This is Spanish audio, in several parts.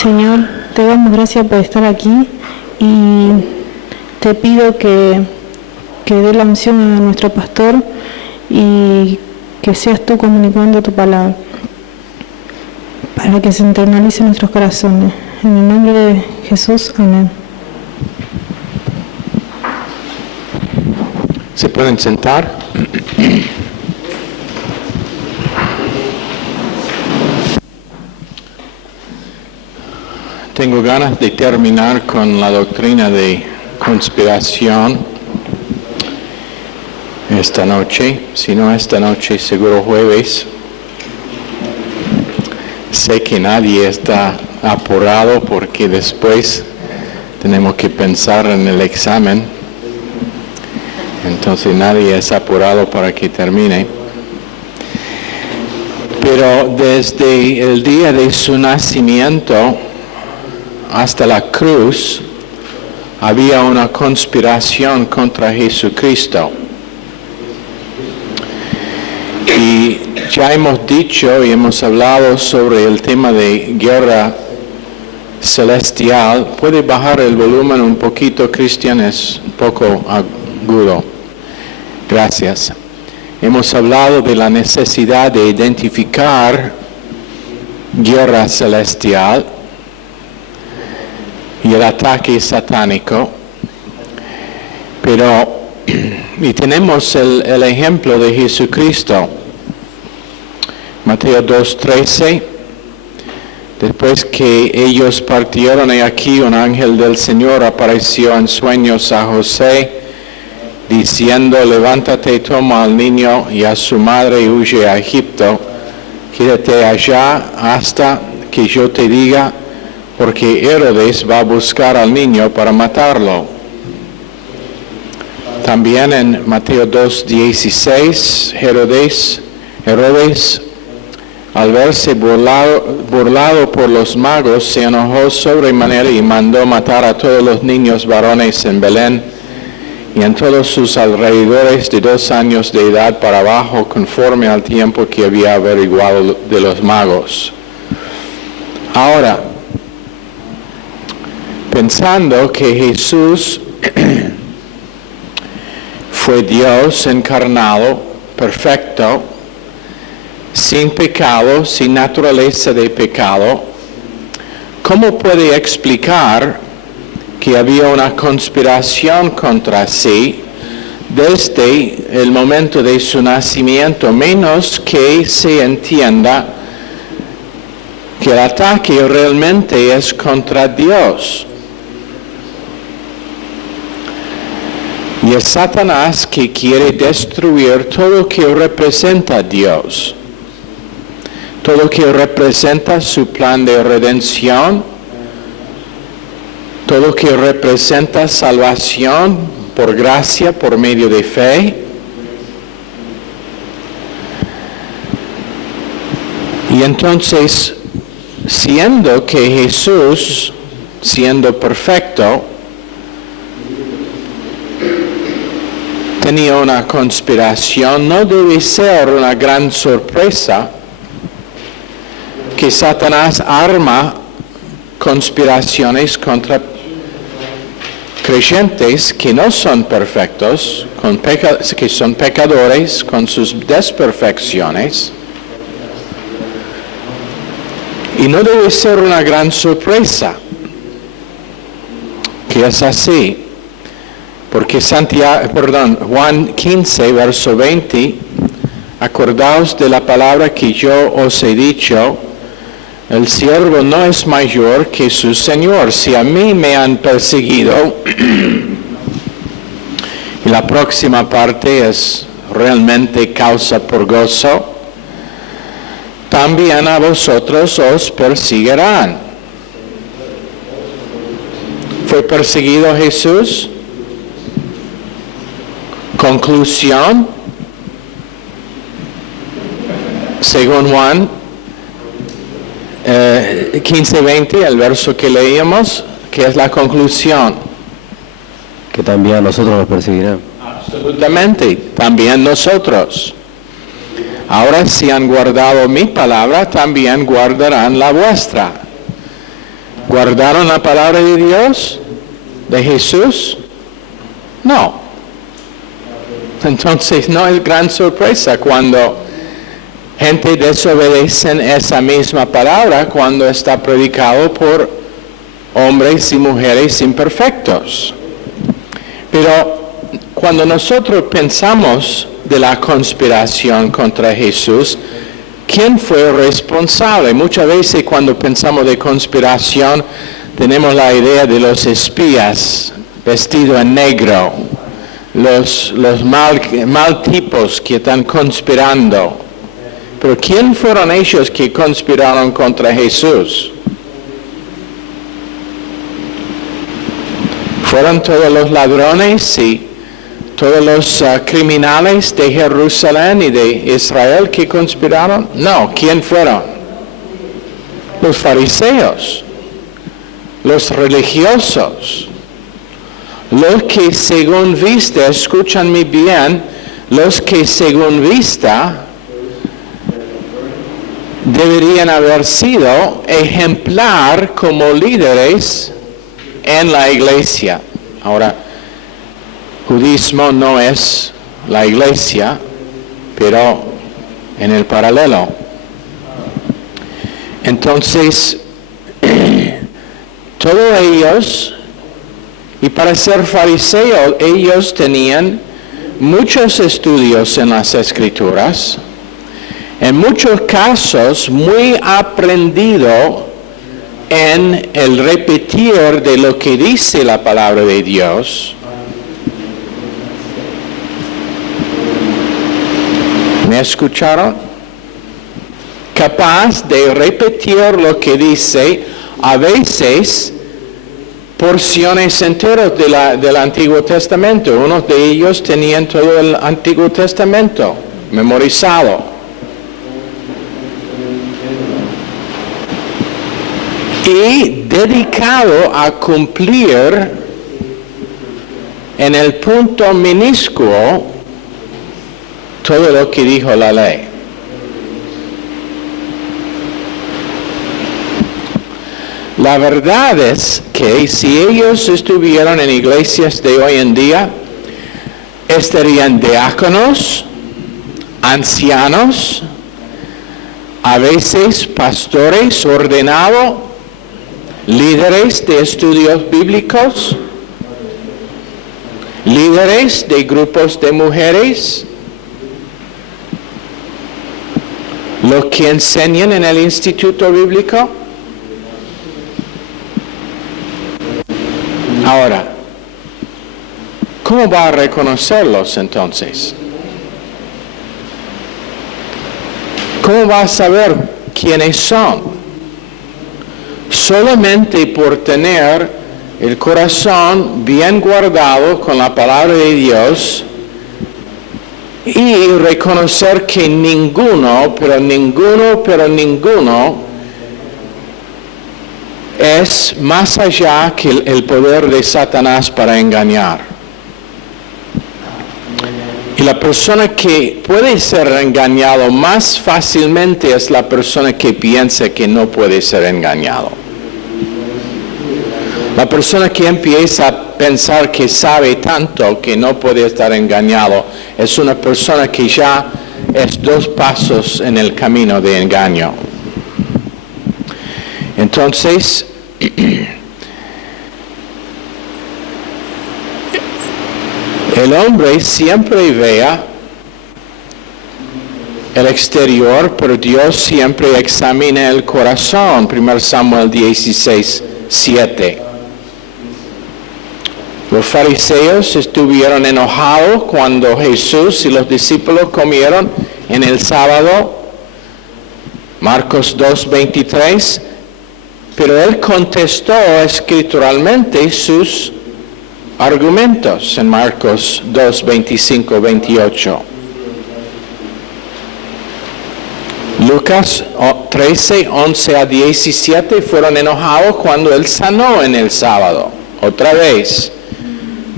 Señor, te damos gracias por estar aquí y te pido que dé la unción a nuestro pastor y que seas tú comunicando tu palabra para que se internalice en nuestros corazones. En el nombre de Jesús, amén. ¿Se pueden sentar? Tengo ganas de terminar con la doctrina de conspiración esta noche, si no esta noche, seguro jueves. Sé que nadie está apurado porque después tenemos que pensar en el examen, entonces nadie es apurado para que termine. Pero desde el día de su nacimiento hasta la cruz había una conspiración contra Jesucristo. Y ya hemos dicho y hemos hablado sobre el tema de guerra celestial. ¿Puede bajar el volumen un poquito, Cristian? Es un poco agudo. Gracias. Hemos hablado de la necesidad de identificar guerra celestial y el ataque satánico, y tenemos el ejemplo de Jesucristo. Mateo 2:13, después que ellos partieron, y aquí un ángel del Señor apareció en sueños a José, diciendo: levántate, toma al niño y a su madre y huye a Egipto, quédate allá hasta que yo te diga, porque Herodes va a buscar al niño para matarlo. También en Mateo 2:16, Herodes, al verse burlado por los magos, se enojó sobremanera y mandó matar a todos los niños varones en Belén y en todos sus alrededores de 2 años de edad para abajo, conforme al tiempo que había averiguado de los magos. Ahora, pensando que Jesús fue Dios encarnado, perfecto, sin pecado, sin naturaleza de pecado, ¿cómo puede explicar que había una conspiración contra sí desde el momento de su nacimiento, menos que se entienda que el ataque realmente es contra Dios? Y es Satanás que quiere destruir todo lo que representa a Dios, todo lo que representa su plan de redención, todo lo que representa salvación por gracia, por medio de fe. Y entonces, siendo que Jesús, siendo perfecto, tenía una conspiración, no debe ser una gran sorpresa que Satanás arma conspiraciones contra creyentes que no son perfectos, que son pecadores con sus desperfecciones. Y no debe ser una gran sorpresa que es así. Porque Juan 15, verso 20, acordaos de la palabra que yo os he dicho, el siervo no es mayor que su Señor. Si a mí me han perseguido, y la próxima parte es realmente causa por gozo, también a vosotros os perseguirán. ¿Fue perseguido Jesús? Conclusión, según Juan 15:20, el verso que leíamos, ¿qué es la conclusión? Que también nosotros nos perseguirán. Absolutamente, también nosotros. Ahora, si han guardado mi palabra, también guardarán la vuestra. ¿Guardaron la palabra de Dios, de Jesús? No. Entonces no es gran sorpresa cuando gente desobedece esa misma palabra cuando está predicado por hombres y mujeres imperfectos. Pero cuando nosotros pensamos de la conspiración contra Jesús, ¿quién fue responsable? Muchas veces cuando pensamos de conspiración tenemos la idea de los espías vestidos en negro, los mal tipos que están conspirando. Pero ¿quién fueron ellos que conspiraron contra Jesús? ¿Fueron todos los ladrones y todos los criminales de Jerusalén y de Israel que conspiraron? No, ¿quién fueron? Los fariseos, los religiosos, los que según vista, escúchanme bien, los que según vista deberían haber sido ejemplar como líderes en la iglesia. Ahora, judismo no es la iglesia, pero en el paralelo. Entonces, todos ellos, y para ser fariseos, ellos tenían muchos estudios en las Escrituras, en muchos casos muy aprendido en el repetir de lo que dice la palabra de Dios. ¿Me escucharon? Capaz de repetir lo que dice, a veces porciones enteras del Antiguo Testamento. Unos de ellos tenían todo el Antiguo Testamento memorizado. Y dedicado a cumplir en el punto minúsculo todo lo que dijo la ley. La verdad es que si ellos estuvieran en iglesias de hoy en día, estarían diáconos, ancianos, a veces pastores ordenados, líderes de estudios bíblicos, líderes de grupos de mujeres, los que enseñan en el instituto bíblico. Ahora, ¿cómo va a reconocerlos entonces? ¿Cómo va a saber quiénes son? Solamente por tener el corazón bien guardado con la palabra de Dios y reconocer que ninguno es más allá que el poder de Satanás para engañar. Y la persona que puede ser engañado más fácilmente es la persona que piensa que no puede ser engañado. La persona que empieza a pensar que sabe tanto que no puede estar engañado es una persona que ya es 2 pasos en el camino de engaño. Entonces, el hombre siempre vea el exterior, pero Dios siempre examina el corazón. 1 Samuel 16:7. Los fariseos estuvieron enojados cuando Jesús y los discípulos comieron en el sábado, Marcos 2:23, pero él contestó escrituralmente sus argumentos en Marcos 2:25-28. Lucas 13:11-17 fueron enojados cuando él sanó en el sábado. Otra vez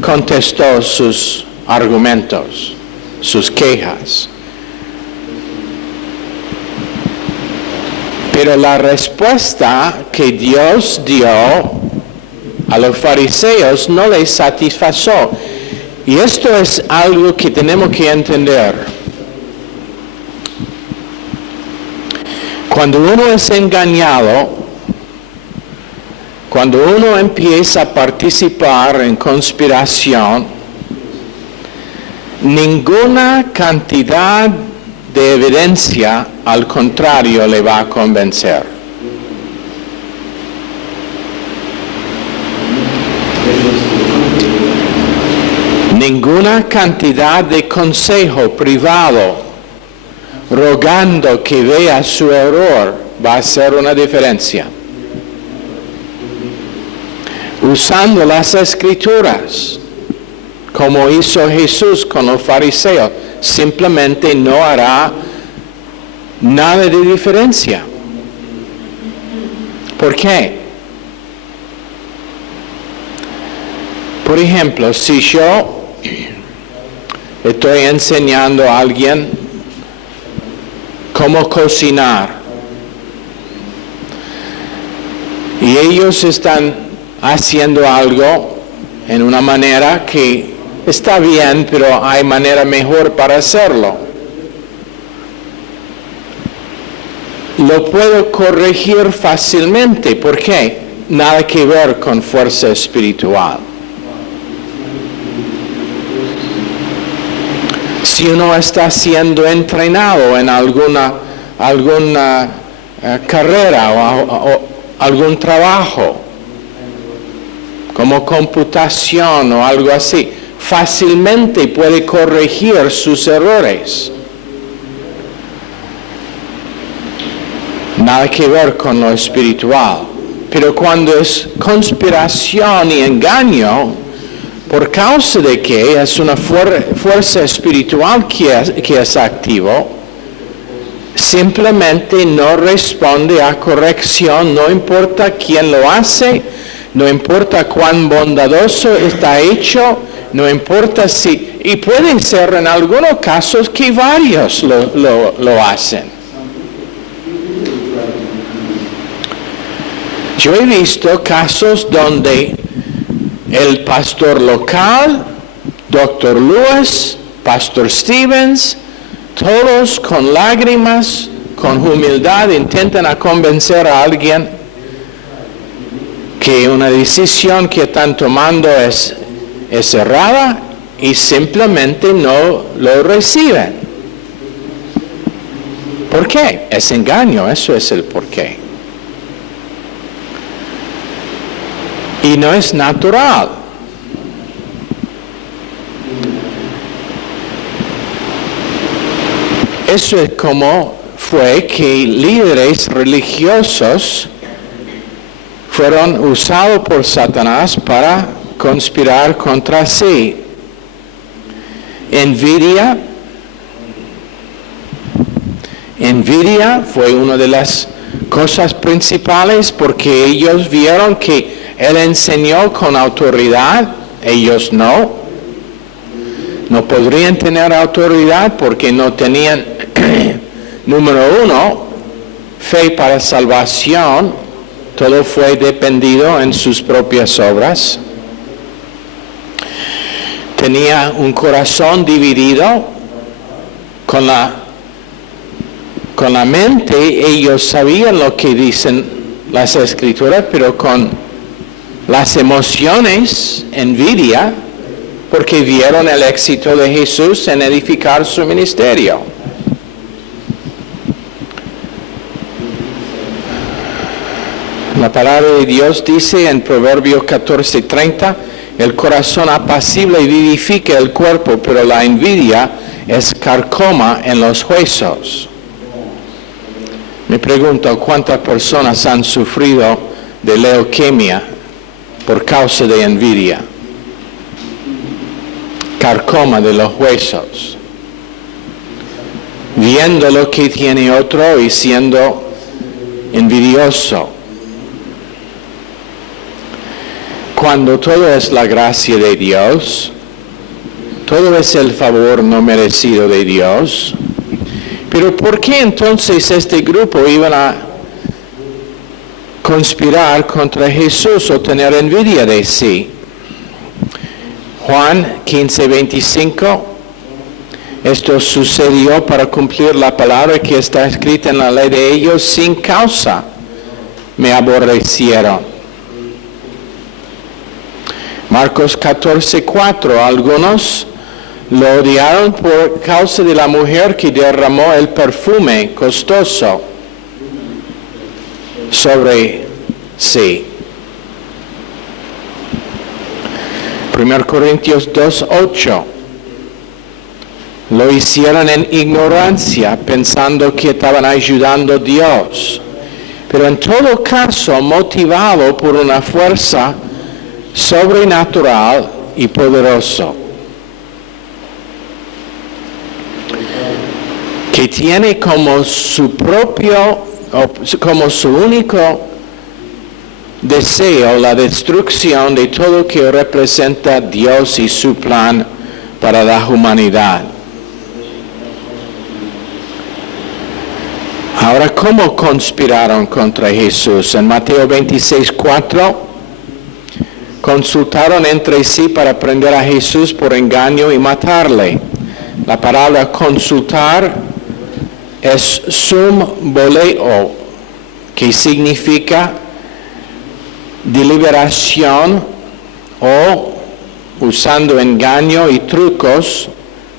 contestó sus argumentos, sus quejas. Pero la respuesta que Dios dio a los fariseos no les satisfació. Y esto es algo que tenemos que entender. Cuando uno es engañado, cuando uno empieza a participar en conspiración, ninguna cantidad de evidencia, al contrario, le va a convencer. Ninguna cantidad de consejo privado, rogando que vea su error, va a hacer una diferencia. Usando las Escrituras, como hizo Jesús con los fariseos, simplemente no hará nada de diferencia. ¿Por qué? Por ejemplo, si yo estoy enseñando a alguien cómo cocinar y ellos están haciendo algo en una manera que está bien, pero hay manera mejor para hacerlo, lo puedo corregir fácilmente. ¿Por qué? Nada que ver con fuerza espiritual. Si uno está siendo entrenado en alguna carrera o algún trabajo, como computación o algo así, fácilmente puede corregir sus errores. Nada que ver con lo espiritual. Pero cuando es conspiración y engaño, por causa de que es una fuerza espiritual que es activo, simplemente no responde a corrección, no importa quién lo hace, no importa cuán bondadoso está hecho, no importa si, y puede ser en algunos casos que varios lo hacen. Yo he visto casos donde el pastor local, Dr. Lewis, Pastor Stevens, todos con lágrimas, con humildad, intentan convencer a alguien que una decisión que están tomando es errada y simplemente no lo reciben. ¿Por qué? Es engaño, eso es el porqué. Y no es natural. Eso es como fue que líderes religiosos fueron usados por Satanás para conspirar contra sí. Envidia fue una de las cosas principales porque ellos vieron que él enseñó con autoridad, ellos no podrían tener autoridad porque no tenían, número uno, fe para salvación, todo fue dependido en sus propias obras. Tenía un corazón dividido con la mente, ellos sabían lo que dicen las Escrituras, pero con las emociones, envidia, porque vieron el éxito de Jesús en edificar su ministerio. La palabra de Dios dice en Proverbios 14:30, el corazón apacible vivifica el cuerpo, pero la envidia es carcoma en los huesos. Me pregunto cuántas personas han sufrido de leucemia por causa de envidia. Carcoma de los huesos. Viendo lo que tiene otro y siendo envidioso. Cuando todo es la gracia de Dios, todo es el favor no merecido de Dios, pero ¿por qué entonces este grupo iban a conspirar contra Jesús o tener envidia de sí. Juan 15:25. Esto sucedió para cumplir la palabra que está escrita en la ley de ellos: sin causa me aborrecieron. Marcos 14:4. Algunos lo odiaron por causa de la mujer que derramó el perfume costoso sobre sí. 1 Corintios 2:8. Lo hicieron en ignorancia, pensando que estaban ayudando a Dios, pero en todo caso motivado por una fuerza sobrenatural y poderosa, que tiene como su único deseo la destrucción de todo que representa a Dios y su plan para la humanidad. Ahora, ¿cómo conspiraron contra Jesús? En Mateo 26:4, consultaron entre sí para prender a Jesús por engaño y matarle. La palabra consultar es sumboleo, que significa deliberación o usando engaño y trucos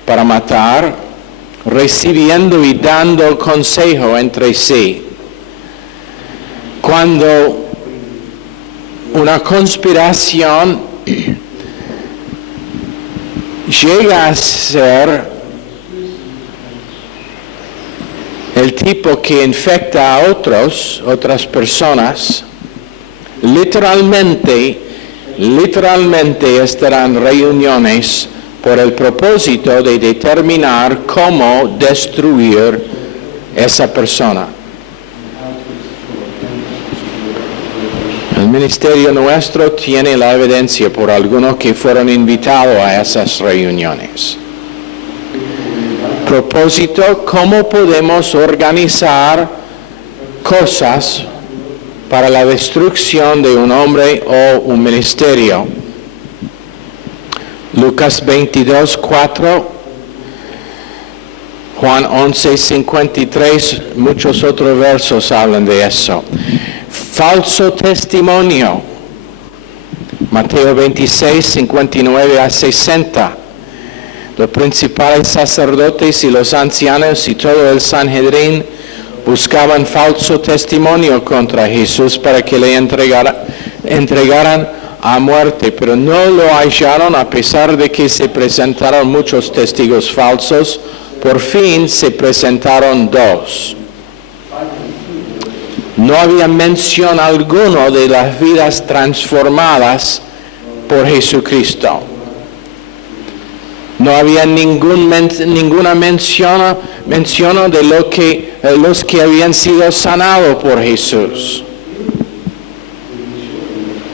para matar, recibiendo y dando consejo entre sí. Cuando una conspiración llega a ser el tipo que infecta a otras personas, literalmente estarán reuniones por el propósito de determinar cómo destruir esa persona. El ministerio nuestro tiene la evidencia por algunos que fueron invitados a esas reuniones. Propósito: cómo podemos organizar cosas para la destrucción de un hombre o un ministerio. Lucas 22:4, Juan 11:53, muchos otros versos hablan de eso. Falso testimonio, Mateo 26:59-60. Los principales sacerdotes y los ancianos y todo el Sanhedrín buscaban falso testimonio contra Jesús para que le entregaran a muerte, pero no lo hallaron. A pesar de que se presentaron muchos testigos falsos, por fin se presentaron 2. No había mención alguna de las vidas transformadas por Jesucristo. No había ninguna mención de los que habían sido sanados por Jesús.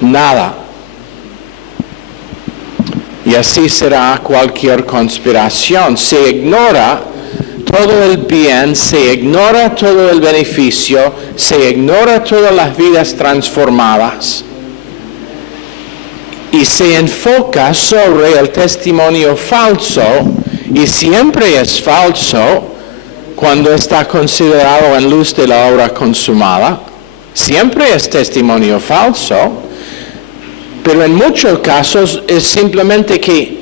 Nada. Y así será cualquier conspiración. Se ignora todo el bien, se ignora todo el beneficio, se ignora todas las vidas transformadas y se enfoca sobre el testimonio falso, y siempre es falso cuando está considerado en luz de la obra consumada. Siempre es testimonio falso, pero en muchos casos es simplemente que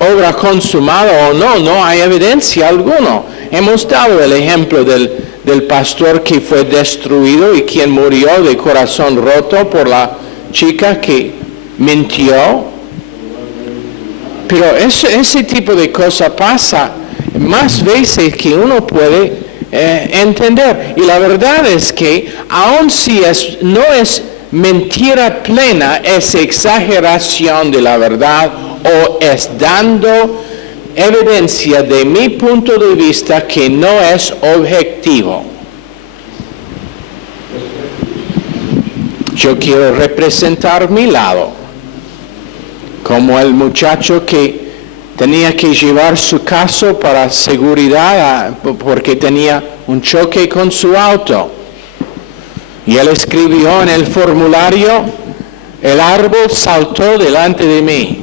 obra consumada o no hay evidencia alguna. Hemos dado el ejemplo del pastor que fue destruido y quien murió de corazón roto por la chica que mintió. Pero ese tipo de cosa pasa más veces que uno puede entender. Y la verdad es que aun si no es mentira plena, es exageración de la verdad o es dando evidencia de mi punto de vista que no es objetivo. Yo quiero representar mi lado, como el muchacho que tenía que llevar su caso para seguridad porque tenía un choque con su auto. Y él escribió en el formulario, el árbol saltó delante de mí.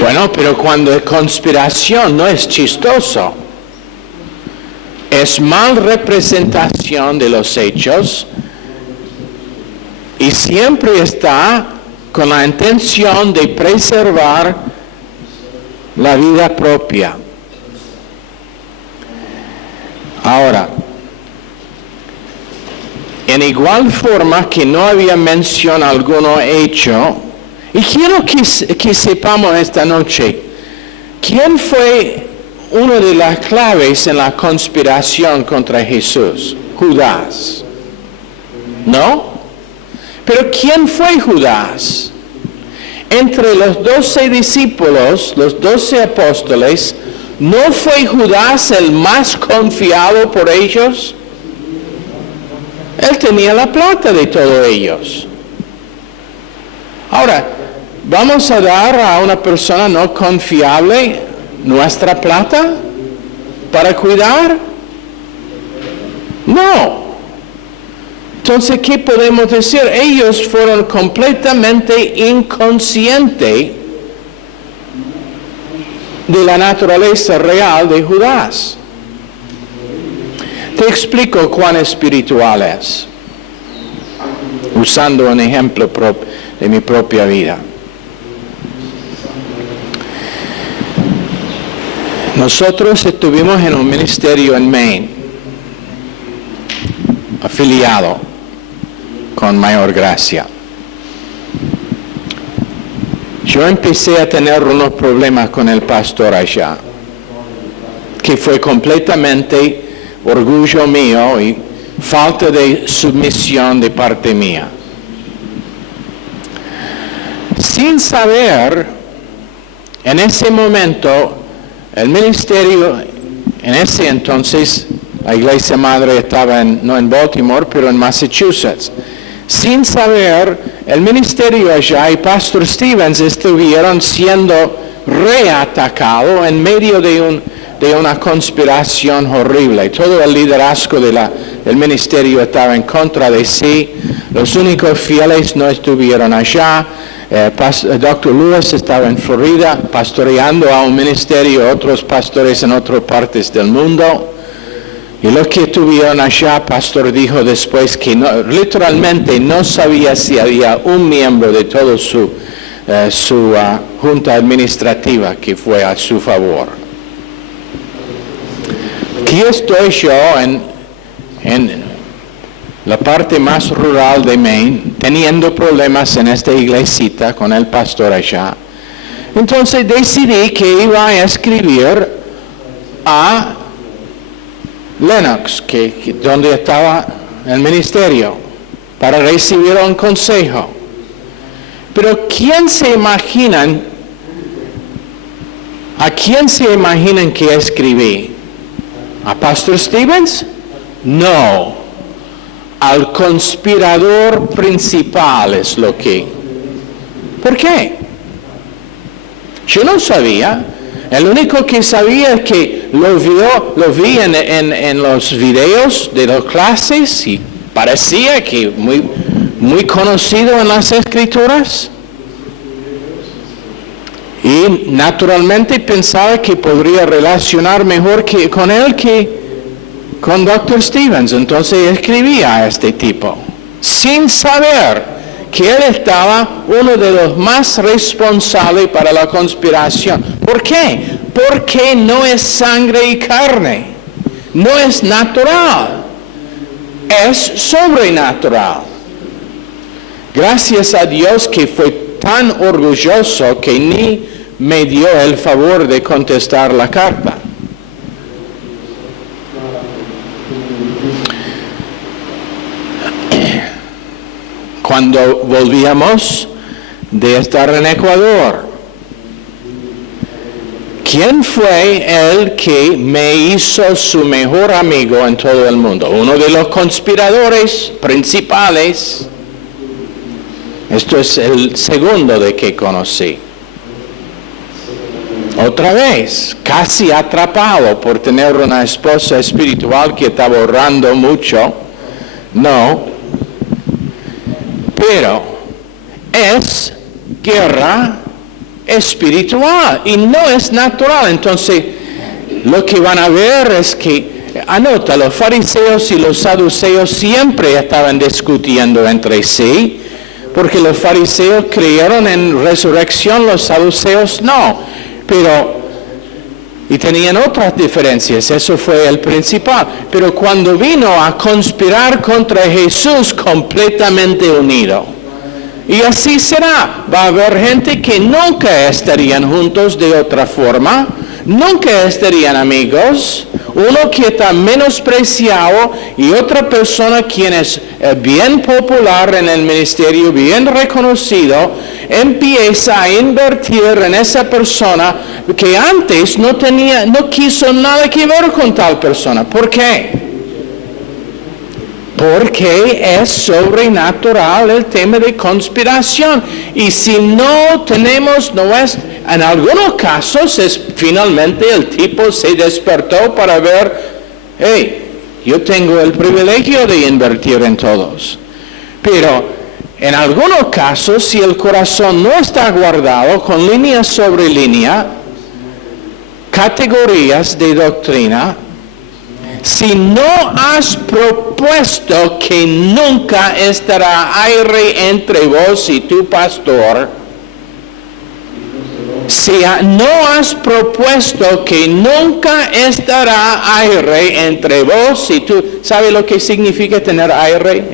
Bueno, pero cuando es conspiración no es chistoso. Es mal representación de los hechos y siempre está con la intención de preservar la vida propia. Ahora, en igual forma que no había mención alguno hecho, y quiero que sepamos esta noche, ¿quién fue una de las claves en la conspiración contra Jesús? Judas. ¿No? Pero ¿quién fue Judas? Entre los 12 discípulos, los 12 apóstoles, ¿no fue Judas el más confiado por ellos? Él tenía la plata de todos ellos. Ahora, ¿vamos a dar a una persona no confiable nuestra plata para cuidar? No. Entonces, ¿qué podemos decir? Ellos fueron completamente inconscientes de la naturaleza real de Judas. Te explico cuán espiritual es, usando un ejemplo de mi propia vida. Nosotros estuvimos en un ministerio en Maine, afiliado con Mayor Gracia. Yo empecé a tener unos problemas con el pastor allá, que fue completamente orgullo mío y falta de sumisión de parte mía. Sin saber, en ese momento, el ministerio, en ese entonces, la iglesia madre estaba no en Baltimore, pero en Massachusetts. Sin saber, el ministerio allá y Pastor Stevens estuvieron siendo reatacados en medio de una conspiración horrible. Todo el liderazgo del ministerio estaba en contra de sí. Los únicos fieles no estuvieron allá. Dr. Lewis estaba en Florida pastoreando a un ministerio, otros pastores en otras partes del mundo. Y los que estuvieron allá, pastor dijo después que literalmente no sabía si había un miembro de toda su junta administrativa que fue a su favor. Aquí estoy yo en la parte más rural de Maine, teniendo problemas en esta iglesita con el pastor allá. Entonces decidí que iba a escribir a Lenox, donde estaba el ministerio, para recibir un consejo. Pero ¿a quién se imaginan que escribí? ¿A Pastor Stevens? No. Al conspirador principal es lo que. ¿Por qué? Yo no sabía. El único que sabía es que lo vi en los videos de las clases y parecía que muy conocido en las escrituras. Y naturalmente pensaba que podría relacionar mejor con él que con Dr. Stevens. Entonces escribía a este tipo, sin saber que él estaba uno de los más responsables para la conspiración. ¿Por qué? Porque no es sangre y carne, no es natural, es sobrenatural. Gracias a Dios que fue tan orgulloso que ni me dio el favor de contestar la carta. Cuando volvíamos de estar en Ecuador, ¿quién fue el que me hizo su mejor amigo en todo el mundo? Uno de los conspiradores principales. Esto es el segundo de que conocí. Otra vez, casi atrapado por tener una esposa espiritual que estaba orando mucho. No, pero es guerra espiritual y no es natural. Entonces, lo que van a ver es que, anota, los fariseos y los saduceos siempre estaban discutiendo entre sí, porque los fariseos creyeron en resurrección, los saduceos no, y tenían otras diferencias, eso fue el principal. Pero cuando vino a conspirar contra Jesús, completamente unido. Y así será, va a haber gente que nunca estarían juntos de otra forma, nunca estarían amigos, uno que está menospreciado y otra persona quien es bien popular en el ministerio, bien reconocido, empieza a invertir en esa persona que antes no quiso nada que ver con tal persona. ¿Por qué? Porque es sobrenatural el tema de conspiración. Y si no tenemos, en algunos casos finalmente el tipo se despertó para ver, hey, yo tengo el privilegio de invertir en todos. Pero en algunos casos, si el corazón no está guardado con línea sobre línea, categorías de doctrina, si no has propuesto que nunca estará aire entre vos y tu pastor, si no has propuesto que nunca estará aire entre vos y tú, ¿sabe lo que significa tener aire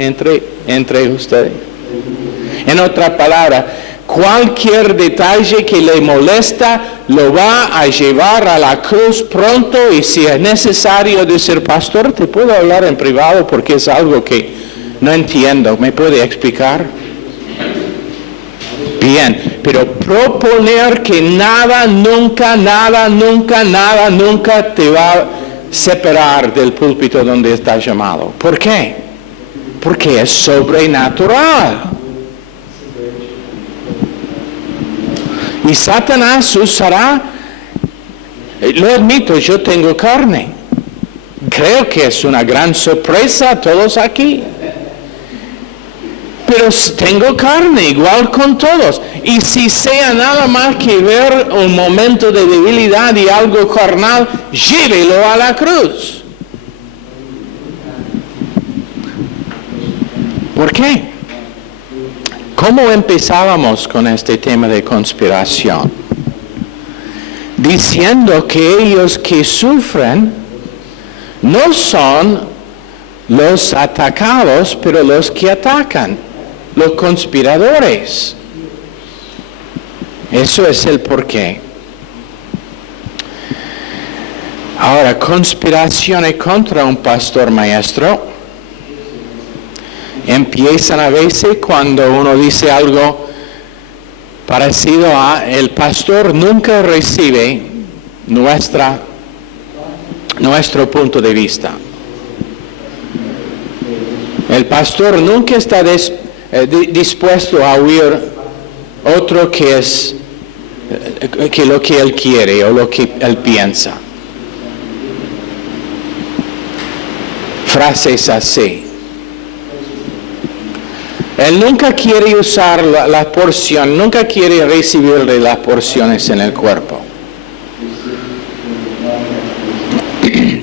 entre ustedes? En otra palabra, cualquier detalle que le molesta lo va a llevar a la cruz pronto, y si es necesario decir, pastor, ¿te puedo hablar en privado porque es algo que no entiendo? ¿Me puede explicar? Bien, pero proponer que nada nunca te va a separar del púlpito donde está llamado. ¿Por qué? Porque es sobrenatural. Y Satanás usará, lo admito, yo tengo carne. Creo que es una gran sorpresa a todos aquí. Pero tengo carne, igual con todos. Y si sea nada más que ver un momento de debilidad y algo carnal, llévelo a la cruz. ¿Por qué? ¿Cómo empezábamos con este tema de conspiración? Diciendo que ellos que sufren no son los atacados, pero los que atacan, los conspiradores. Eso es el porqué. Ahora, conspiraciones contra un pastor maestro empiezan a veces cuando uno dice algo parecido a: el pastor nunca recibe nuestro punto de vista. El pastor nunca está dispuesto a oír otro que es que lo que él quiere o lo que él piensa. Frases así. Él nunca quiere usar la porción, nunca quiere recibir de las porciones en el cuerpo.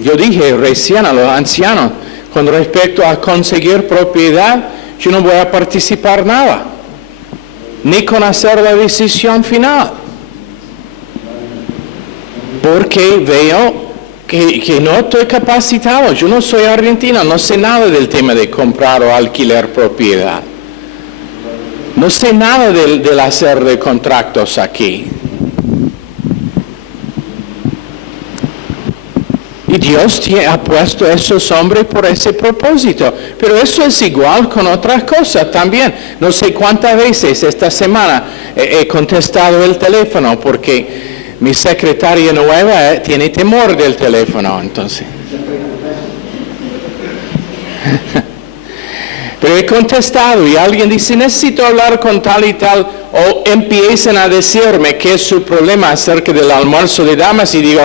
Yo dije recién a los ancianos, con respecto a conseguir propiedad, yo no voy a participar nada, ni con hacer la decisión final. Porque veo que no estoy capacitado, yo no soy argentino, no sé nada del tema de comprar o alquilar propiedad. No sé nada del hacer de contratos aquí. Y Dios ha puesto a esos hombres por ese propósito. Pero eso es igual con otras cosas también. No sé cuántas veces esta semana he contestado el teléfono porque mi secretaria nueva tiene temor del teléfono, entonces. Pero he contestado y alguien dice, necesito hablar con tal y tal, o empiezan a decirme qué es su problema acerca del almuerzo de damas y digo,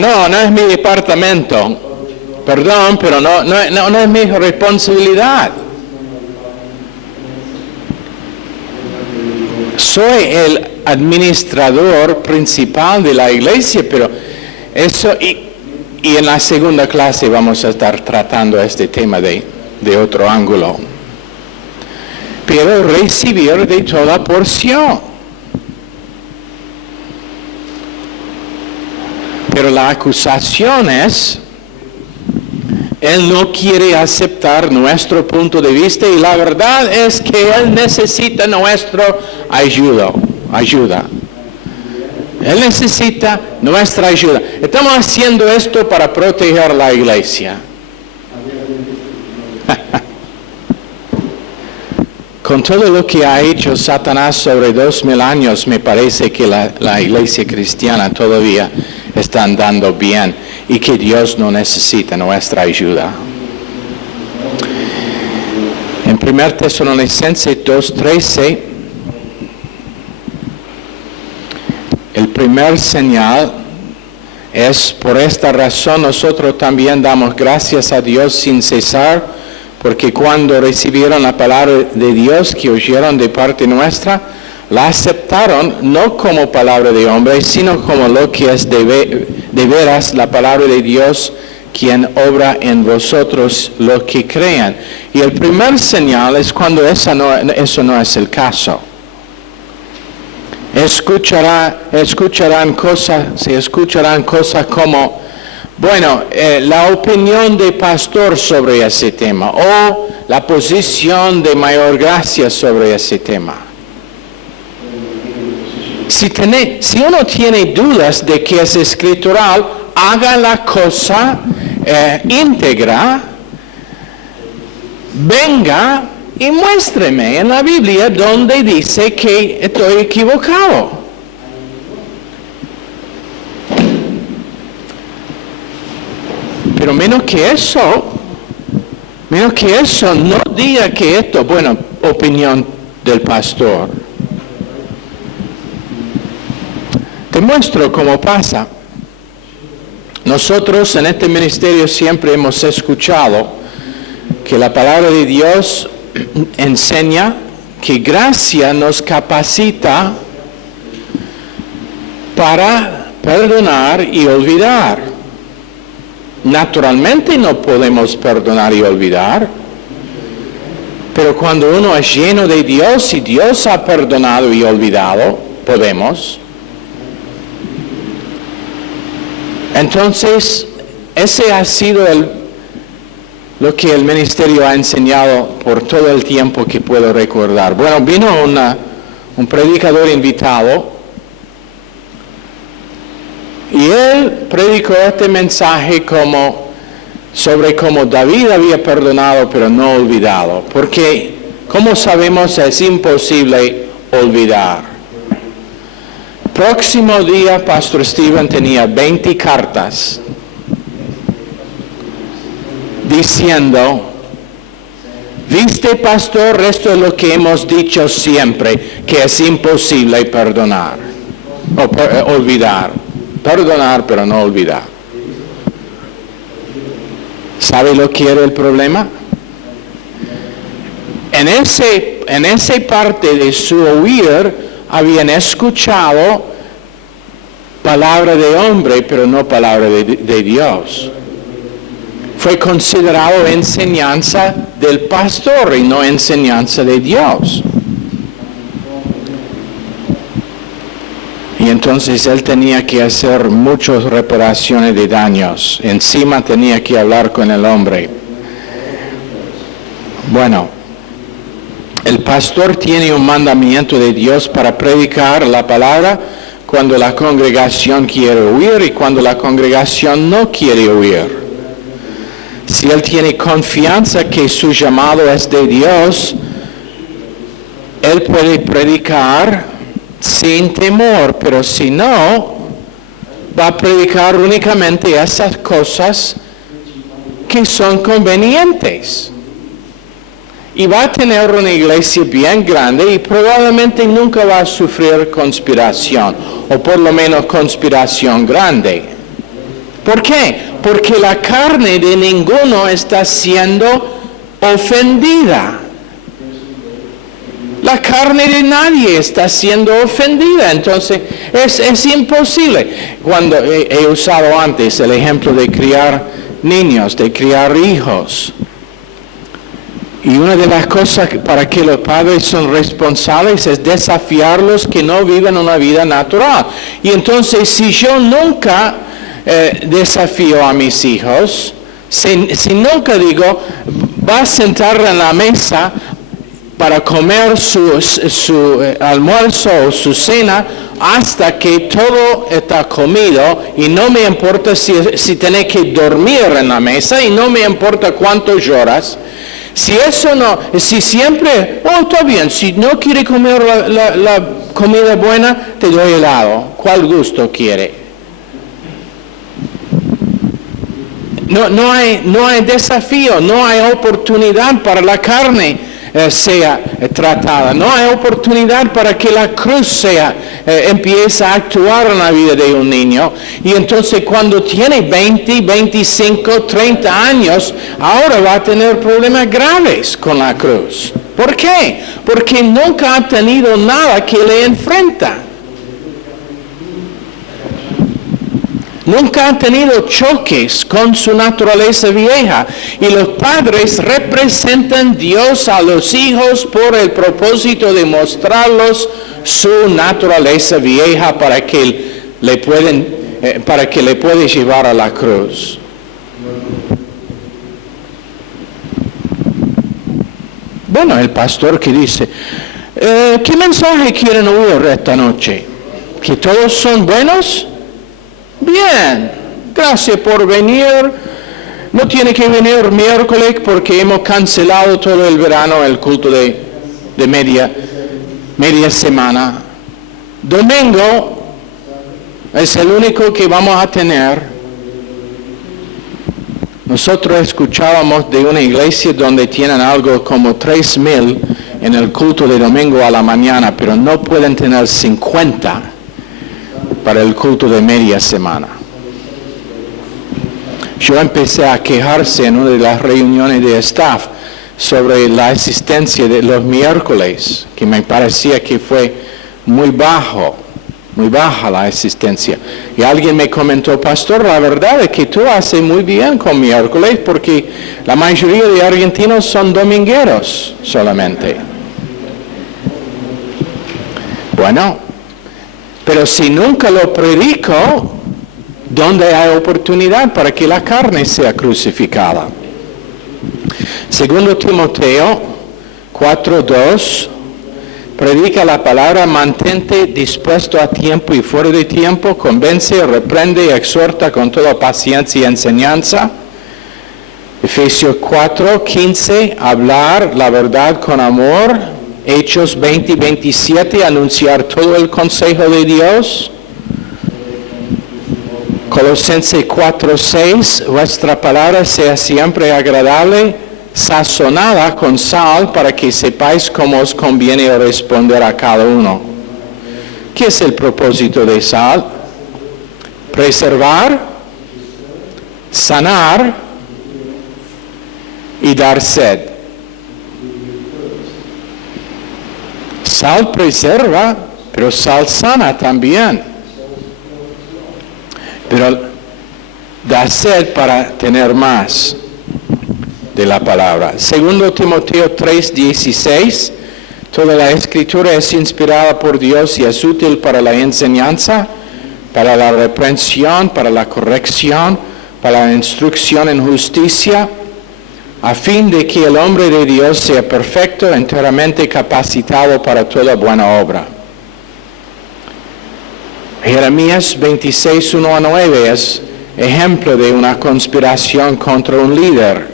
no es mi departamento. Perdón, pero no es mi responsabilidad. Soy el administrador principal de la iglesia, pero eso, y en la segunda clase vamos a estar tratando este tema de otro ángulo. Pero recibir de toda porción. Pero la acusación es, Él no quiere aceptar nuestro punto de vista y la verdad es que Él necesita nuestra ayuda. Él necesita nuestra ayuda. Estamos haciendo esto para proteger la iglesia. Con todo lo que ha hecho Satanás sobre 2000 años, me parece que la iglesia cristiana todavía está andando bien y que Dios no necesita nuestra ayuda. En 1 Tesalonicenses 2:13, el primer señal es: por esta razón nosotros también damos gracias a Dios sin cesar, porque cuando recibieron la palabra de Dios que oyeron de parte nuestra, la aceptaron no como palabra de hombre, sino como lo que es de veras la palabra de Dios, quien obra en vosotros los que crean. Y el primer señal es cuando eso no es el caso. Se escucharán cosas como, bueno, la opinión del pastor sobre ese tema, o la posición de mayor gracia sobre ese tema. Si uno tiene dudas de que es escritural, haga la cosa íntegra, venga y muéstreme en la Biblia donde dice que estoy equivocado. Pero menos que eso, no diga que esto, bueno, opinión del pastor. Te muestro cómo pasa. Nosotros en este ministerio siempre hemos escuchado que la palabra de Dios enseña que gracia nos capacita para perdonar y olvidar. Naturalmente no podemos perdonar y olvidar, pero cuando uno es lleno de Dios y Dios ha perdonado y olvidado, podemos. Entonces, ese ha sido lo que el ministerio ha enseñado por todo el tiempo que puedo recordar. Bueno, vino un predicador invitado y él predicó este mensaje sobre cómo David había perdonado pero no olvidado. Porque, como sabemos, es imposible olvidar. Próximo día, Pastor Steven tenía 20 cartas diciendo, viste, pastor, esto es lo que hemos dicho siempre, que es imposible perdonar o olvidar. Perdonar, pero no olvidar. ¿Sabe lo que era el problema? En esa parte de su oír, habían escuchado palabra de hombre, pero no palabra de Dios. Fue considerado enseñanza del pastor y no enseñanza de Dios. Y entonces él tenía que hacer muchas reparaciones de daños. Encima tenía que hablar con el hombre. Bueno, el pastor tiene un mandamiento de Dios para predicar la palabra cuando la congregación quiere oír y cuando la congregación no quiere oír. Si él tiene confianza que su llamado es de Dios, él puede predicar sin temor, pero si no, va a predicar únicamente esas cosas que son convenientes. y va a tener una iglesia bien grande y probablemente nunca va a sufrir conspiración, o por lo menos conspiración grande. ¿Por qué? Porque la carne de ninguno está siendo ofendida. La carne de nadie está siendo ofendida, entonces es imposible. Cuando he usado antes el ejemplo de criar niños, de criar hijos. Y una de las cosas para que los padres son responsables es desafiarlos que no vivan una vida natural. Y entonces si yo nunca desafío a mis hijos, si nunca digo, va a sentar en la mesa para comer su almuerzo o su cena hasta que todo está comido y no me importa si tenés que dormir en la mesa y no me importa cuánto lloras. Si eso no, si siempre, está bien, si no quiere comer la comida buena, te doy helado. ¿Cuál gusto quiere? No hay desafío, no hay oportunidad para la carne sea tratada. No hay oportunidad para que la cruz empiece a actuar en la vida de un niño. Y entonces cuando tiene 20, 25, 30 años, ahora va a tener problemas graves con la cruz. ¿Por qué? Porque nunca ha tenido nada que le enfrenta. Nunca han tenido choques con su naturaleza vieja. Y los padres representan Dios a los hijos por el propósito de mostrarlos su naturaleza vieja para que le puede llevar a la cruz. Bueno, el pastor que dice, ¿qué mensaje quieren oír esta noche? ¿Que todos son buenos? Bien, gracias por venir. No tiene que venir miércoles porque hemos cancelado todo el verano el culto de media semana. Domingo es el único que vamos a tener. Nosotros escuchábamos de una iglesia donde tienen algo como 3,000 en el culto de domingo a la mañana, pero no pueden tener 50 para el culto de media semana. Yo empecé a quejarse en una de las reuniones de staff sobre la asistencia de los miércoles, que me parecía que fue muy baja la asistencia. Y alguien me comentó, pastor, la verdad es que tú haces muy bien con miércoles porque la mayoría de argentinos son domingueros solamente. Bueno, pero si nunca lo predico, ¿dónde hay oportunidad para que la carne sea crucificada? Segundo Timoteo 4:2, predica la palabra, mantente dispuesto a tiempo y fuera de tiempo, convence, reprende y exhorta con toda paciencia y enseñanza. Efesios 4:15, hablar la verdad con amor. Hechos 20:27, anunciar todo el consejo de Dios. Colosenses 4:6, vuestra palabra sea siempre agradable, sazonada con sal, para que sepáis cómo os conviene responder a cada uno. ¿Qué es el propósito de sal? Preservar, sanar y dar sed. Sal preserva, pero sal sana también. Pero da sed para tener más de la palabra. Segundo Timoteo 3:16, toda la escritura es inspirada por Dios y es útil para la enseñanza, para la reprensión, para la corrección, para la instrucción en justicia, a fin de que el hombre de Dios sea perfecto, enteramente capacitado para toda buena obra. Jeremías 26:1-9 es ejemplo de una conspiración contra un líder,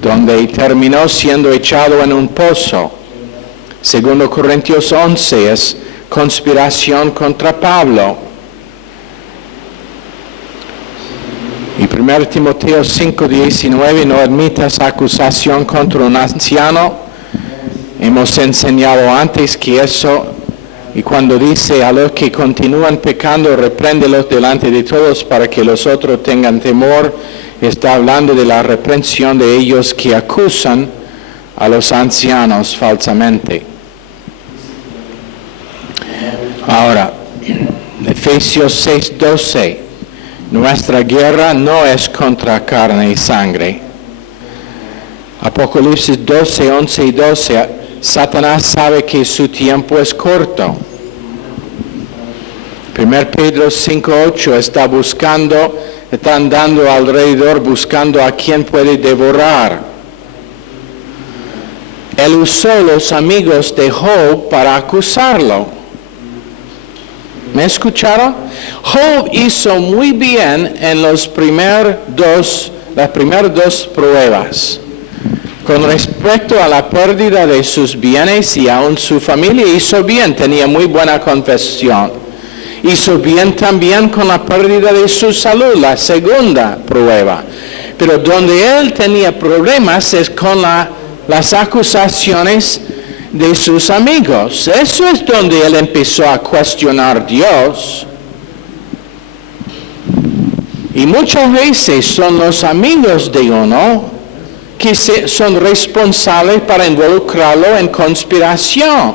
donde terminó siendo echado en un pozo. Segundo Corintios 11 es conspiración contra Pablo. Y 1 Timoteo 5:19, no admitas acusación contra un anciano, Hemos enseñado antes que eso, y cuando dice a los que continúan pecando, repréndelos delante de todos para que los otros tengan temor, está hablando de la reprensión de ellos que acusan a los ancianos falsamente. Ahora, Efesios 6:12, nuestra guerra no es contra carne y sangre. Apocalipsis 12:11 y 12, Satanás sabe que su tiempo es corto. 1 Pedro 5:8 está andando alrededor buscando a quien puede devorar. Él usó los amigos de Job para acusarlo. ¿Me escucharon? Job hizo muy bien en las primeras dos pruebas. Con respecto a la pérdida de sus bienes y aún su familia, hizo bien, tenía muy buena confesión. Hizo bien también con la pérdida de su salud, la segunda prueba. Pero donde él tenía problemas es con las acusaciones de sus amigos. Eso es donde él empezó a cuestionar a Dios. Y muchas veces son los amigos de uno que son responsables para involucrarlo en conspiración.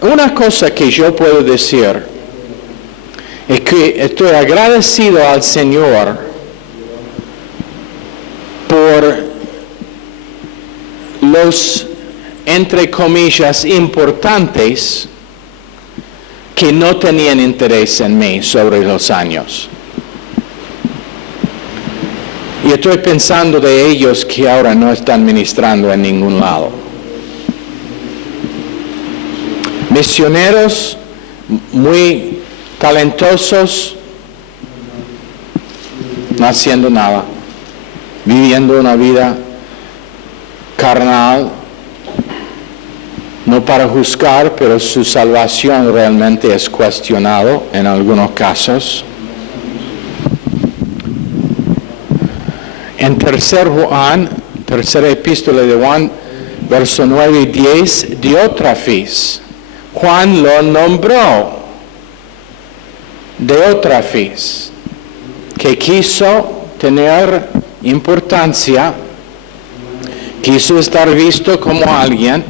Una cosa que yo puedo decir es que estoy agradecido al Señor por los, entre comillas, importantes que no tenían interés en mí sobre los años. Y estoy pensando de ellos que ahora no están ministrando en ningún lado. Misioneros muy talentosos, no haciendo nada, viviendo una vida carnal, no para juzgar, pero su salvación realmente es cuestionado en algunos casos. En tercera epístola de Juan, verso 9 y 10, Diótrefes, Juan lo nombró Diótrefes, que quiso tener importancia, quiso estar visto como alguien,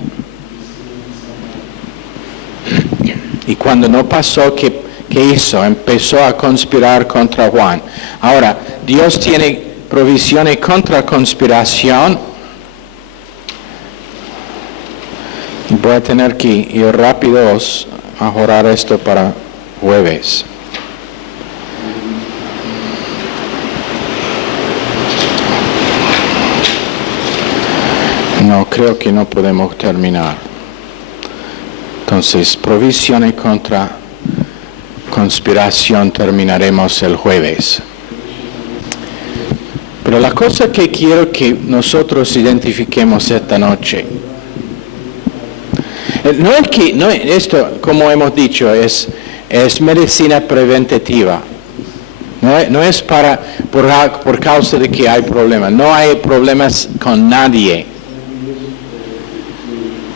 y cuando no pasó, ¿qué hizo? Empezó a conspirar contra Juan. Ahora, Dios tiene provisiones contra conspiración. Voy a tener que ir rápido a orar esto para jueves. No, creo que no podemos terminar. Entonces, provisiones contra conspiración terminaremos el jueves. Pero la cosa que quiero que nosotros identifiquemos esta noche, esto, como hemos dicho, es medicina preventiva. No es por causa de que hay problemas. No hay problemas con nadie.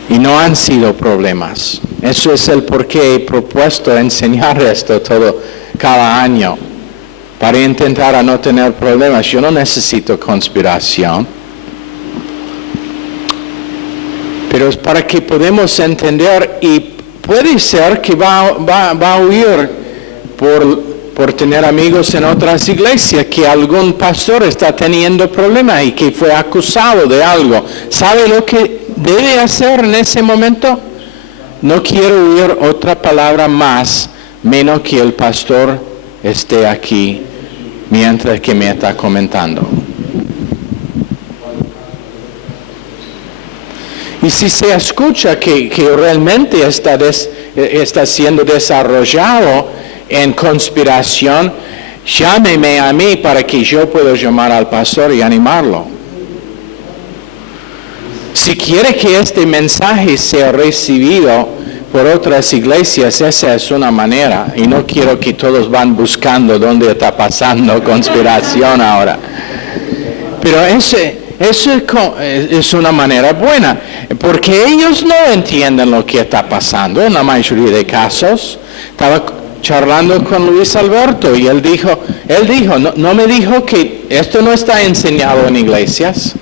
Y no han sido problemas. Eso es el por qué he propuesto enseñar esto cada año. Para intentar a no tener problemas. Yo no necesito conspiración. Pero es para que podamos entender, y puede ser que va a huir por tener amigos en otras iglesias, que algún pastor está teniendo problemas y que fue acusado de algo. ¿Sabe lo que debe hacer en ese momento? No quiero oír otra palabra más, menos que el pastor esté aquí mientras que me está comentando. Y si se escucha que realmente está siendo desarrollado en conspiración, llámeme a mí para que yo pueda llamar al pastor y animarlo. Si quiere que este mensaje sea recibido por otras iglesias, esa es una manera, y no quiero que todos van buscando dónde está pasando conspiración ahora. pero eso es una manera buena, porque ellos no entienden lo que está pasando en la mayoría de casos. Estaba charlando con Luis Alberto y él dijo, no me dijo que esto no está enseñado en iglesias.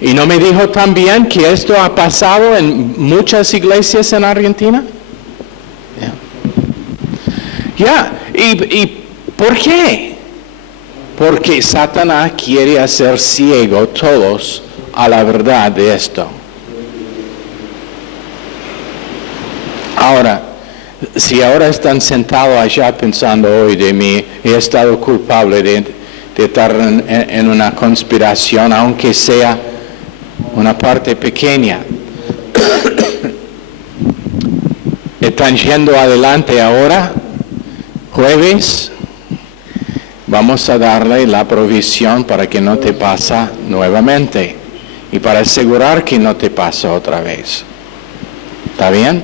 Y no me dijo también que esto ha pasado en muchas iglesias en Argentina. ¿Y por qué? Porque Satanás quiere hacer ciego todos a la verdad de esto. Ahora, si ahora están sentados allá pensando, hoy de mí, he estado culpable de estar en una conspiración, aunque sea una parte pequeña. Están yendo adelante ahora, jueves. Vamos a darle la provisión para que no te pase nuevamente y para asegurar que no te pase otra vez. ¿Está bien?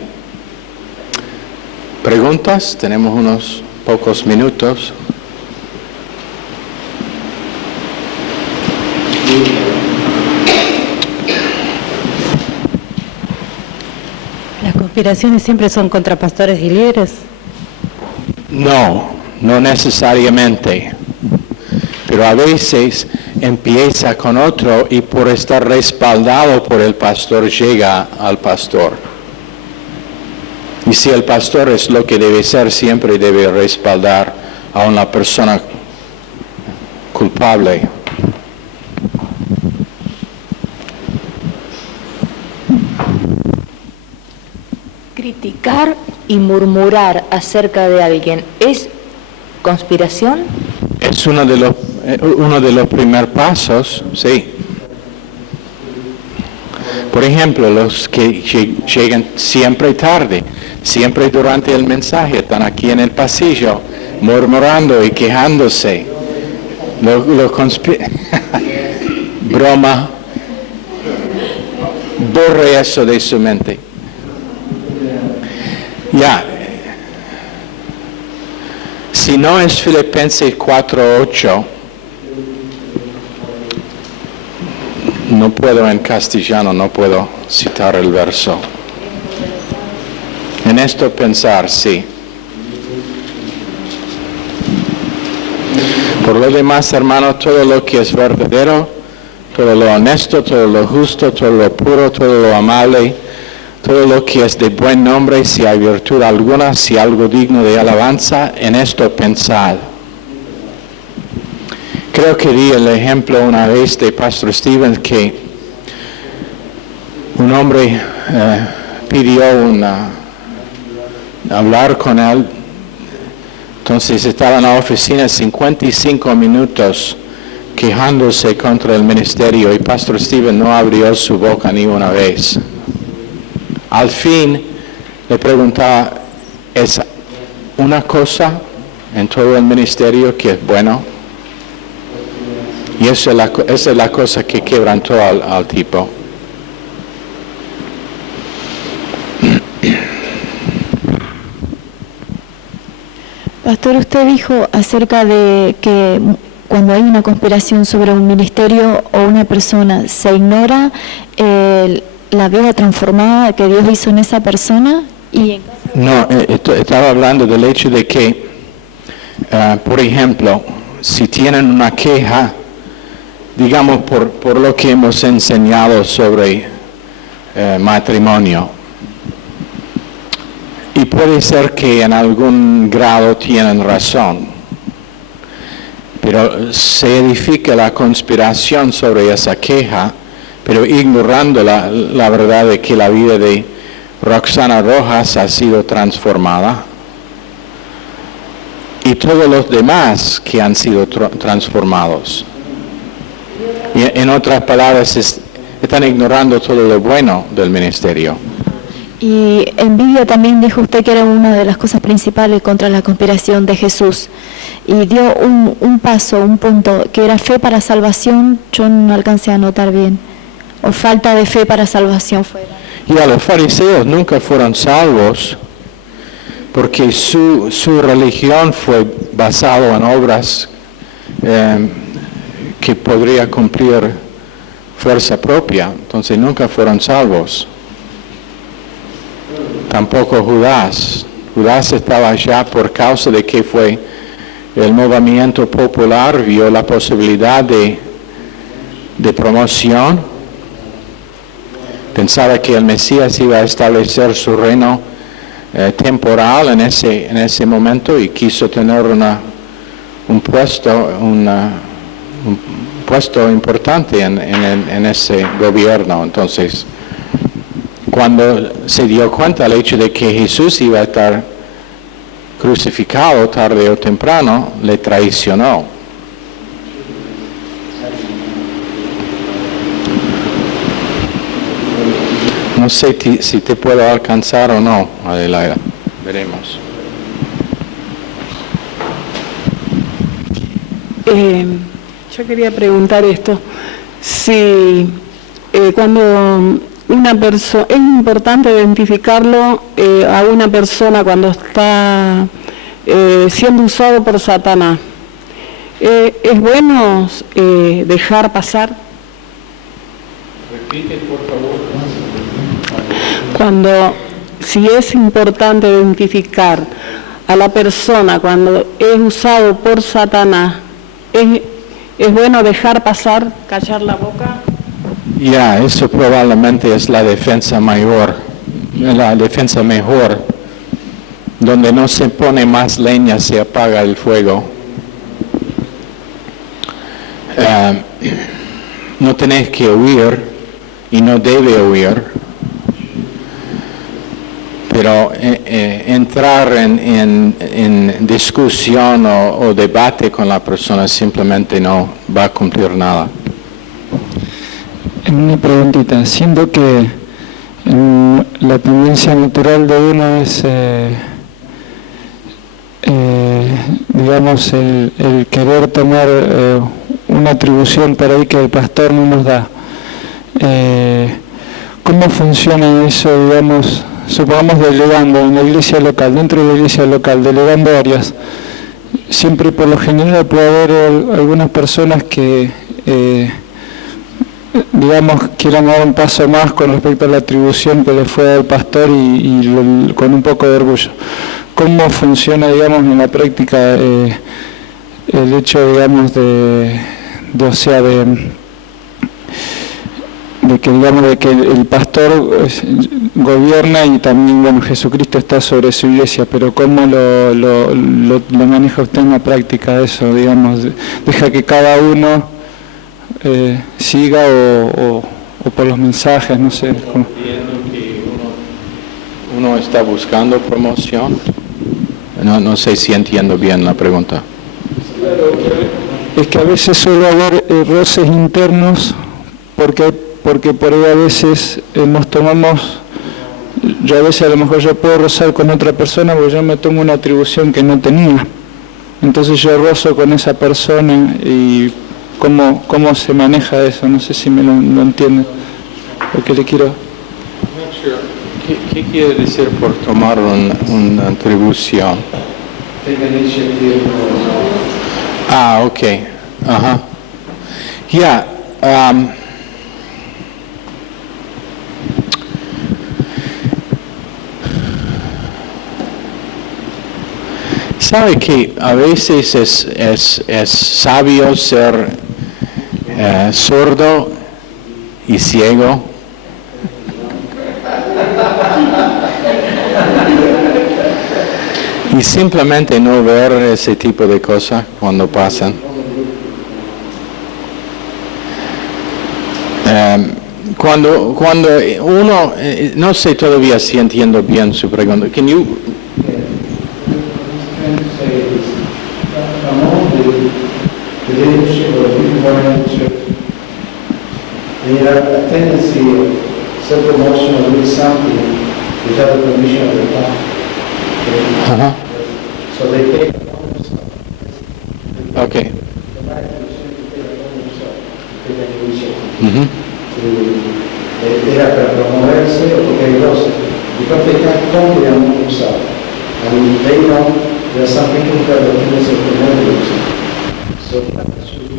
¿Preguntas? Tenemos unos pocos minutos. ¿Las conspiraciones siempre son contra pastores y líderes? No necesariamente. Pero a veces empieza con otro y por estar respaldado por el pastor llega al pastor. Y si el pastor es lo que debe ser, siempre debe respaldar a una persona culpable. Criticar y murmurar acerca de alguien, ¿es conspiración? Es uno de los primeros pasos, sí. Por ejemplo, los que llegan siempre tarde, siempre durante el mensaje, están aquí en el pasillo, murmurando y quejándose. Broma. Borre eso de su mente. Si no es Filipenses 4:8, no puedo en castellano, no puedo citar el verso. En esto pensar, sí. Por lo demás, hermanos, todo lo que es verdadero, todo lo honesto, todo lo justo, todo lo puro, todo lo amable, todo lo que es de buen nombre, si hay virtud alguna, si algo digno de alabanza, en esto pensad. Creo que di el ejemplo una vez de Pastor Steven que un hombre pidió hablar con él. Entonces estaba en la oficina 55 minutos quejándose contra el ministerio y Pastor Steven no abrió su boca ni una vez. Al fin le preguntaba, ¿es una cosa en todo el ministerio que es bueno? Y esa es la cosa que quebrantó al tipo. Pastor, usted dijo acerca de que cuando hay una conspiración sobre un ministerio o una persona, se ignora la vida transformada que Dios hizo en esa persona. No, estaba hablando del hecho de que, por ejemplo, si tienen una queja, digamos por lo que hemos enseñado sobre matrimonio, y puede ser que en algún grado tienen razón, pero se edifica la conspiración sobre esa queja, pero ignorando la verdad de que la vida de Roxana Rojas ha sido transformada y todos los demás que han sido transformados. Y en otras palabras, están ignorando todo lo bueno del ministerio. Y envidia también dijo usted que era una de las cosas principales contra la conspiración de Jesús. Y dio un paso, un punto, que era fe para salvación. Yo no alcancé a notar bien. O falta de fe para salvación fuera. Y los fariseos nunca fueron salvos porque su religión fue basada en obras que podría cumplir fuerza propia, entonces nunca fueron salvos. Tampoco Judas. Judas estaba allá por causa de que fue el movimiento popular, vio la posibilidad de promoción, pensaba que el Mesías iba a establecer su reino temporal en ese momento y quiso tener un puesto importante en ese gobierno. Entonces, cuando se dio cuenta del hecho de que Jesús iba a estar crucificado tarde o temprano, le traicionó. No sé si te puedo alcanzar o no, Adelaida. Veremos. Yo quería preguntar esto. Si cuando una persona, es importante identificarlo a una persona cuando está siendo usado por Satanás. ¿Es bueno dejar pasar? Repite, por favor. Si es importante identificar a la persona cuando es usado por Satanás, ¿es bueno dejar pasar, callar la boca? Ya, eso probablemente es la defensa mejor, donde no se pone más leña, se apaga el fuego. No tenés que huir y no debe huir, pero entrar en discusión o debate con la persona simplemente no va a cumplir nada. Una preguntita, siendo que la tendencia natural de uno es, digamos, el querer tomar una atribución por ahí que el pastor no nos da, ¿cómo funciona eso, digamos, supongamos delegando en la iglesia local, dentro de la iglesia local, delegando áreas? Siempre por lo general puede haber algunas personas que digamos, quieran dar un paso más con respecto a la atribución que le fue al pastor y con un poco de orgullo. ¿Cómo funciona, digamos, en la práctica el hecho, digamos, de que, digamos, de que el pastor gobierna y también, bueno, Jesucristo está sobre su iglesia, pero cómo lo maneja usted en la práctica eso, digamos, deja que cada uno siga o por los mensajes, no sé. ¿Cómo? Uno está buscando promoción. No sé si entiendo bien la pregunta. Es que a veces suele haber roces internos porque por ahí a veces yo a veces a lo mejor yo puedo rozar con otra persona porque yo me tomo una atribución que no tenía. Entonces yo rozo con esa persona y ¿cómo se maneja eso? No sé si me lo entienden. Lo que le quiero... ¿Qué quiere decir por tomar una atribución? Ok. Ajá. Ya. ¿Sabe que a veces es sabio ser sordo y ciego? Y simplemente no ver ese tipo de cosas cuando pasan. Cuando uno, no sé todavía si entiendo bien su pregunta. Can you... There are a tendency of self-promotion of doing something without the permission of the pastor. Uh-huh. So they take it upon themselves. Okay. The right to take it upon themselves, take an initiative. Mm-hmm. Era per promuoversi o perché è grosso. Di proprio compiti hanno usato. And they know there are some people who have a tendency of promoting themselves. So that should be...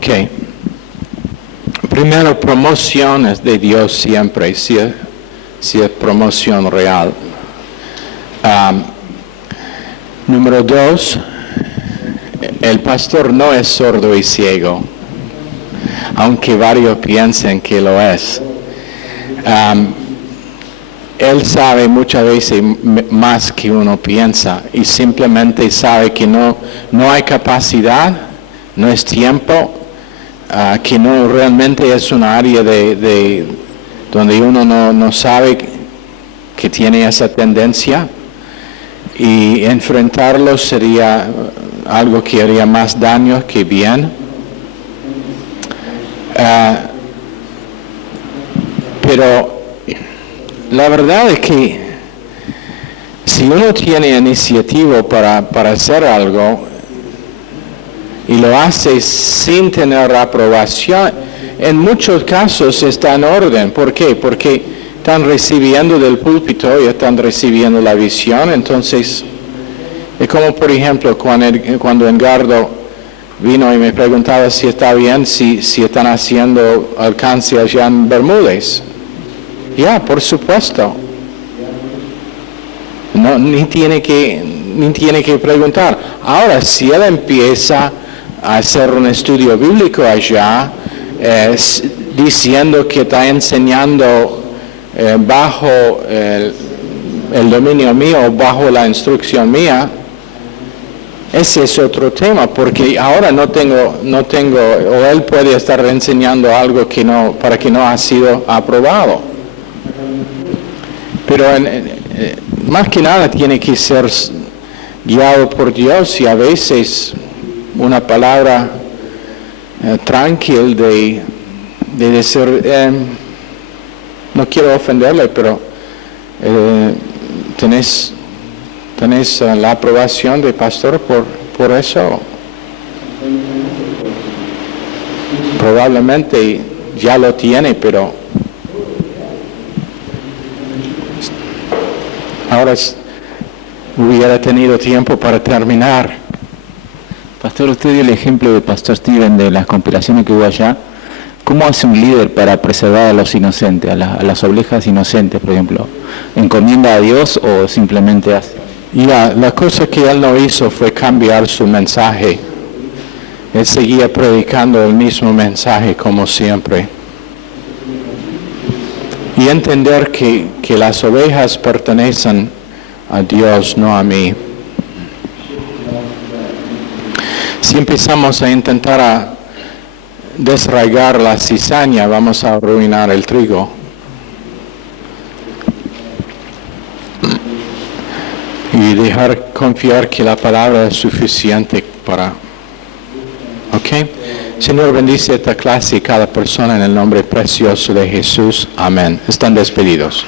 Ok. Primero, promociones de Dios siempre, si es promoción real. Número 2, el pastor no es sordo y ciego, aunque varios piensen que lo es. Él sabe muchas veces más que uno piensa y simplemente sabe que no hay capacidad, no es tiempo, que no realmente es un área de donde uno no sabe que tiene esa tendencia, y enfrentarlo sería algo que haría más daño que bien. Pero la verdad es que si uno tiene iniciativa para hacer algo y lo hace sin tener aprobación, en muchos casos está en orden. ¿Por qué? Porque están recibiendo del púlpito y están recibiendo la visión. Entonces, es como por ejemplo cuando Edgardo vino y me preguntaba si está bien, si están haciendo alcance allá en Bermúdez. Ya, por supuesto. No, ni tiene que preguntar. Ahora, si él empieza a hacer un estudio bíblico allá, diciendo que está enseñando bajo el dominio mío, bajo la instrucción mía, ese es otro tema, porque ahora no tengo, o él puede estar enseñando algo para que no ha sido aprobado. Pero más que nada tiene que ser guiado por Dios, y a veces una palabra tranquila de decir, no quiero ofenderle, pero tenés la aprobación del pastor por eso. Probablemente ya lo tiene, pero ahora hubiera tenido tiempo para terminar. Pastor, usted dio el ejemplo de Pastor Steven de las conspiraciones que hubo allá. ¿Cómo hace un líder para preservar a los inocentes, a las ovejas inocentes, por ejemplo? ¿Encomienda a Dios o simplemente hace? La cosa que él no hizo fue cambiar su mensaje. Él seguía predicando el mismo mensaje como siempre. Y entender que las ovejas pertenecen a Dios, no a mí. Si empezamos a intentar desraigar la cizaña, vamos a arruinar el trigo. Y confiar que la palabra es suficiente para... ¿Ok? Señor, bendice esta clase y cada persona en el nombre precioso de Jesús. Amén. Están despedidos.